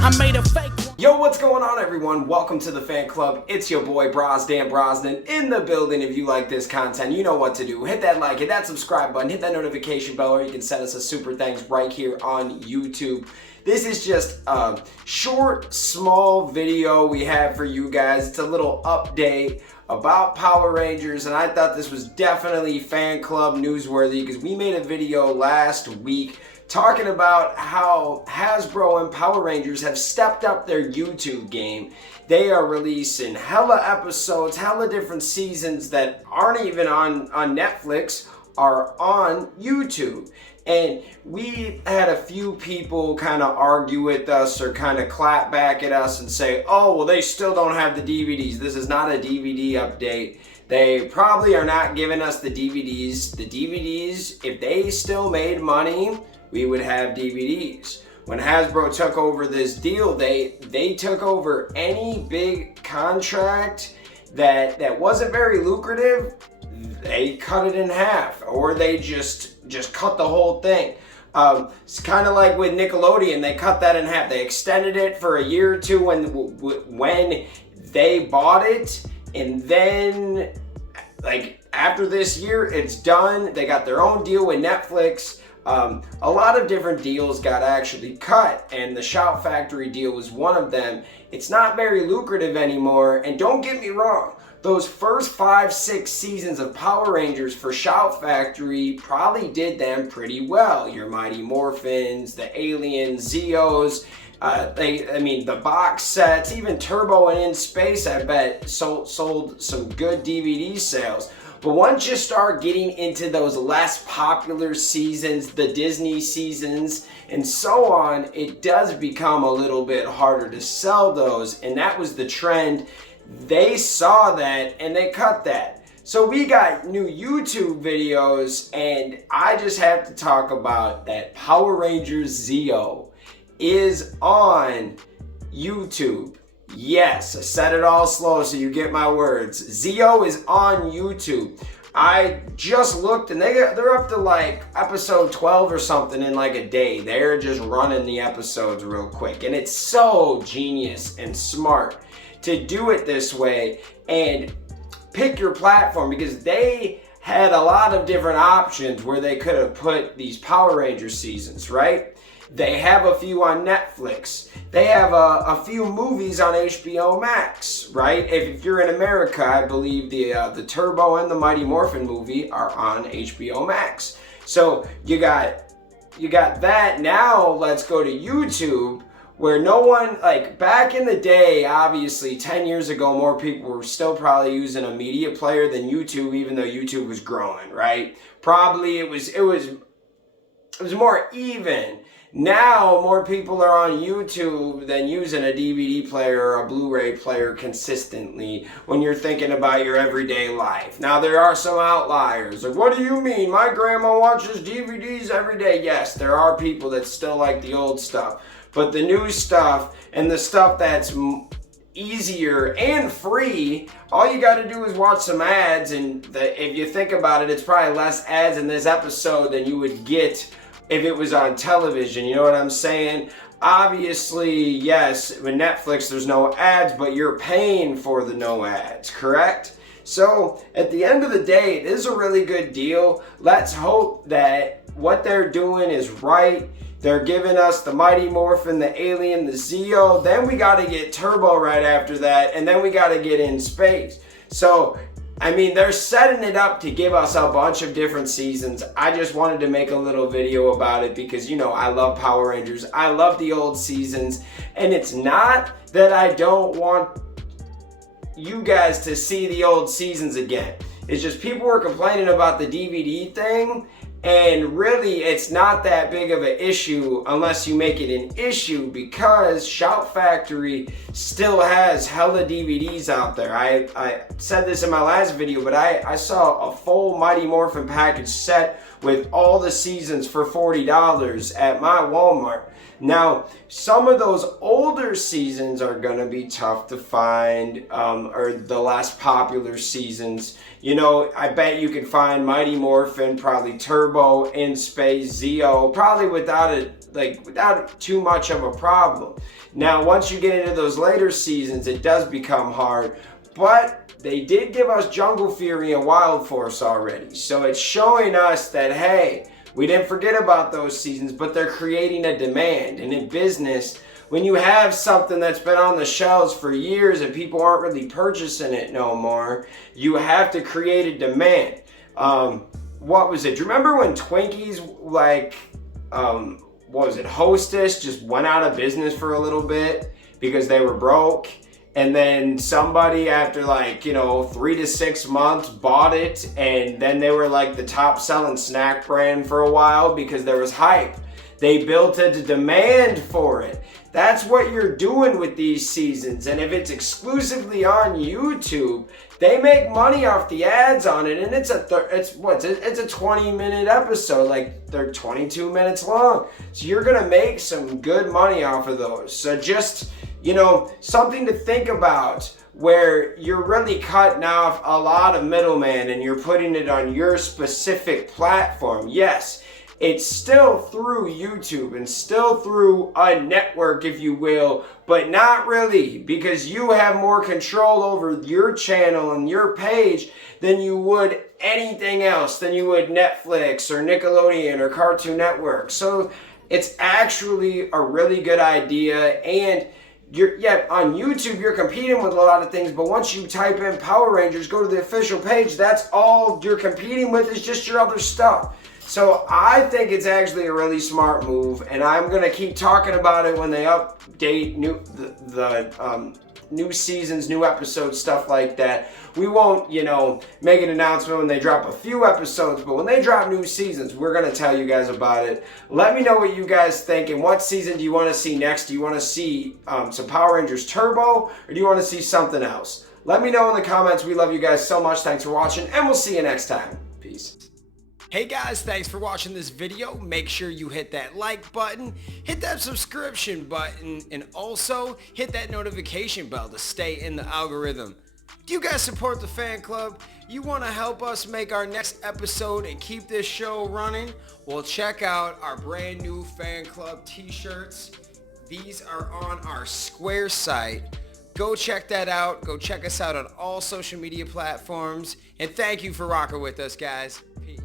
I made a fake one. Yo, what's going on, everyone? Welcome to the fan club. It's your boy Dan Brosnan in the building. If you like this content, you know what to do. Hit that like, hit that subscribe button, hit that notification bell, or you can send us a super thanks right here on YouTube. This is just a short, small video we have for you guys. It's a little update about Power Rangers, and I thought this was definitely fan club newsworthy because we made a video last week talking about how Hasbro and Power Rangers have stepped up their YouTube game. They are releasing hella episodes, hella different seasons that aren't even on Netflix, are on YouTube. And we had a few people kind of argue with us or kind of clap back at us and say, oh, well, they still don't have the DVDs. This is not a DVD update. They probably are not giving us the DVDs. The DVDs, if they still made money, we would have DVDs. When Hasbro took over this deal, they took over any big contract that wasn't very lucrative. They cut it in half, or they just cut the whole thing. It's kind of like with Nickelodeon. They cut that in half. They extended it for a year or two when they bought it, and then like after this year, it's done. They got their own deal with Netflix. A lot of different deals got actually cut, and the Shout Factory deal was one of them. It's not very lucrative anymore, and don't get me wrong, those first 5-6 seasons of Power Rangers for Shout Factory probably did them pretty well. Your Mighty Morphins, the Aliens, Zeos, the box sets, even Turbo and In Space, I bet sold some good DVD sales. But once you start getting into those less popular seasons, the Disney seasons, and so on, it does become a little bit harder to sell those. And that was the trend. They saw that and they cut that. So we got new YouTube videos, and I just have to talk about that Power Rangers Zeo is on YouTube. Yes, I said it all slow so you get my words. Zeo is on YouTube. I just looked, and they're up to like episode 12 or something in like a day. They're just running the episodes real quick, and it's so genius and smart to do it this way and pick your platform, because they had a lot of different options where they could have put these Power Ranger seasons, right? They have a few on Netflix. They have a few movies on HBO Max, right? If you're in America, I believe the Turbo and the Mighty Morphin movie are on HBO Max. So you got that. Now let's go to YouTube, where no one, like back in the day, obviously 10 years ago, more people were still probably using a media player than YouTube, even though YouTube was growing, right? Probably it was more even. Now more people are on YouTube than using a DVD player or a Blu-ray player consistently when you're thinking about your everyday life. Now there are some outliers. Like, what do you mean? My grandma watches DVDs every day. Yes, there are people that still like the old stuff. But the new stuff and the stuff that's easier and free, all you got to do is watch some ads, and if you think about it, it's probably less ads in this episode than you would get if it was on television. You know what I'm saying? Obviously, yes, with Netflix there's no ads, but you're paying for the no ads, correct? So at the end of the day, it is a really good deal. Let's hope that what they're doing is right. They're giving us the Mighty Morphin, the Alien, the Zeo. Then we got to get Turbo right after that, and then we got to get In Space. So, I mean, they're setting it up to give us a bunch of different seasons. I just wanted to make a little video about it because, you know, I love Power Rangers. I love the old seasons. And it's not that I don't want you guys to see the old seasons again. It's just people were complaining about the DVD thing, and really it's not that big of an issue unless you make it an issue, because Shout Factory still has hella DVDs out there. I said this in my last video, but I saw a full Mighty Morphin package set with all the seasons for $40 at my Walmart. Now, some of those older seasons are gonna be tough to find, or the less popular seasons. You know, I bet you can find Mighty Morphin, probably Turbo, Turbo in Space Zeo, probably without too much of a problem. Now, once you get into those later seasons, it does become hard, but they did give us Jungle Fury and Wild Force already. So it's showing us that, hey, we didn't forget about those seasons, but they're creating a demand. And in business, when you have something that's been on the shelves for years and people aren't really purchasing it no more, you have to create a demand. What was it? Do you remember when Twinkies, what was it, Hostess just went out of business for a little bit because they were broke? And then somebody after 3 to 6 months bought it, and then they were like the top selling snack brand for a while because there was hype. They built a demand for it. That's what you're doing with these seasons. And if it's exclusively on YouTube, they make money off the ads on it. And it's a 20-minute episode, like they're 22 minutes long. So you're gonna make some good money off of those. So just, something to think about, where you're really cutting off a lot of middlemen and you're putting it on your specific platform. Yes, it's still through YouTube and still through a network, if you will, but not really, because you have more control over your channel and your page than you would anything else, than you would Netflix or Nickelodeon or Cartoon Network. So it's actually a really good idea. And on YouTube, you're competing with a lot of things, but once you type in Power Rangers, go to the official page, that's all you're competing with, is just your other stuff. So I think it's actually a really smart move, and I'm going to keep talking about it when they update new seasons, new episodes, stuff like that. We won't, make an announcement when they drop a few episodes, but when they drop new seasons, we're going to tell you guys about it. Let me know what you guys think, and what season do you want to see next? Do you want to see some Power Rangers Turbo, or do you want to see something else? Let me know in the comments. We love you guys so much. Thanks for watching, and we'll see you next time. Peace. Hey guys, thanks for watching this video. Make sure you hit that like button, hit that subscription button, and also hit that notification bell to stay in the algorithm. Do you guys support the fan club? You want to help us make our next episode and keep this show running? Well, check out our brand new fan club t-shirts. These are on our Square site. Go check that out. Go check us out on all social media platforms. And thank you for rocking with us, guys. Peace.